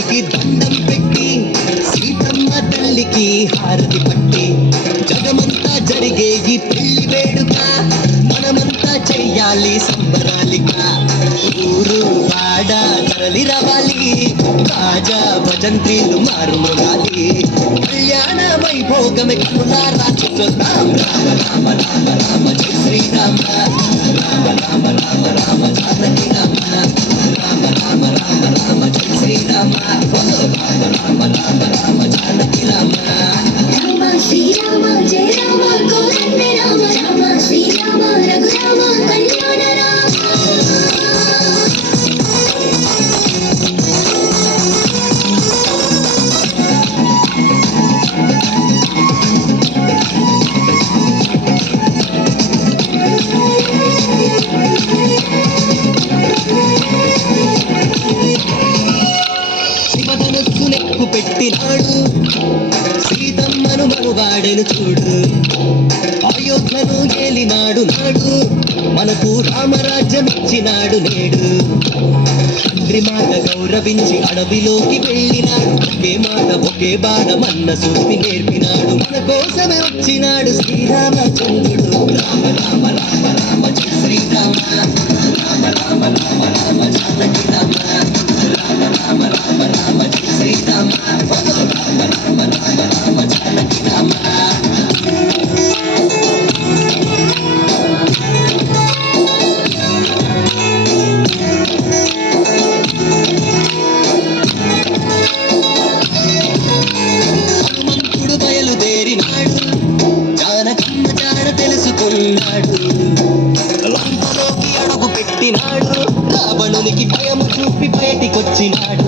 రాముడికి దండం పెట్టి సీతమ్మ తల్లికి హారతి పట్టి జగమంతా జరిగే ఈ పెళ్ళి వేడుక మనమంతా చెయ్యాలి సంబరాలిక. ఊరు వాడ తరలి రావాలి రాజా భజంత్రీలు మారుమోగాలి కళ్యాణ వైభోగమే కనులారా చూద్దాం రామ రామ రామ రామ జై శ్రీరామ. రామ రామ రామ రామ జానకి రామ. రామ రామ రామ రామ జై శ్రీరామ ఓ పుట్టినాడు సీతమ్మను మనువాడెను చూడు. అయోధ్యను ఏలినాడు నాడు. మనకు రామరాజ్యం ఇచ్చినాడు నేడు. తండ్రి మాట గౌరవించి అడవిలోకి వెళ్ళినాడు. ఒకే మాట ఒకే బాణమన్న సూపి నేర్పినాడు. మన కోసమే వచ్చినాడు శ్రీరామచంద్రుడు. లంకలోకి అడుగు పెట్టినాడు. రావణునికి భయం చూపి బయటికొచ్చినాడు.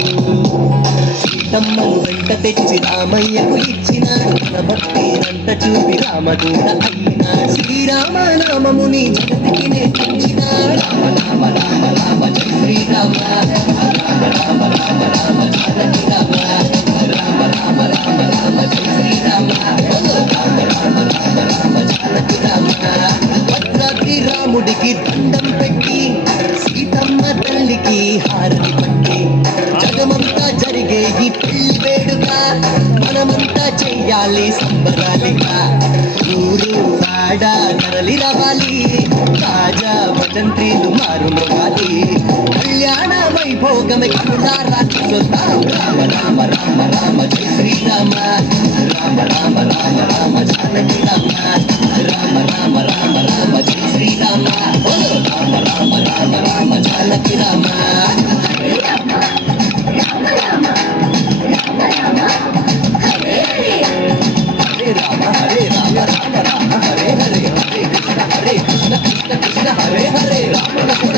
సీతమ్మను వెంట తెచ్చి రామయ్యకు ఇచ్చినాడు. భక్తినంత చూపి రామదూత అయినాడు శ్రీరామ నామముని జగతికి నేర్పించిన రామ రామ రామ రామ జయ శ్రీరామ. రామ రామ రామ రామ జగతి రామ రాముడికి దండం పెట్టి సీతమ్మ తల్లికి హార పెళ్ళి మనమంతా చెయ్యాలి సంబరాలిగా ఊరు వాడ తరలి రావాలి రాజా భజంత్రీలు మారుమోగాలి కళ్యాణ వైభోగమే కనులారా చూద్దాం రామ రామ రామ రామ జయ శ్రీరామ రామ రామ రామ రామ జానకి రామ రామ రామ రామ రామ జయ శ్రీరామ రామ రామ రామ రామ జానకి రామ కృష్ణ హరే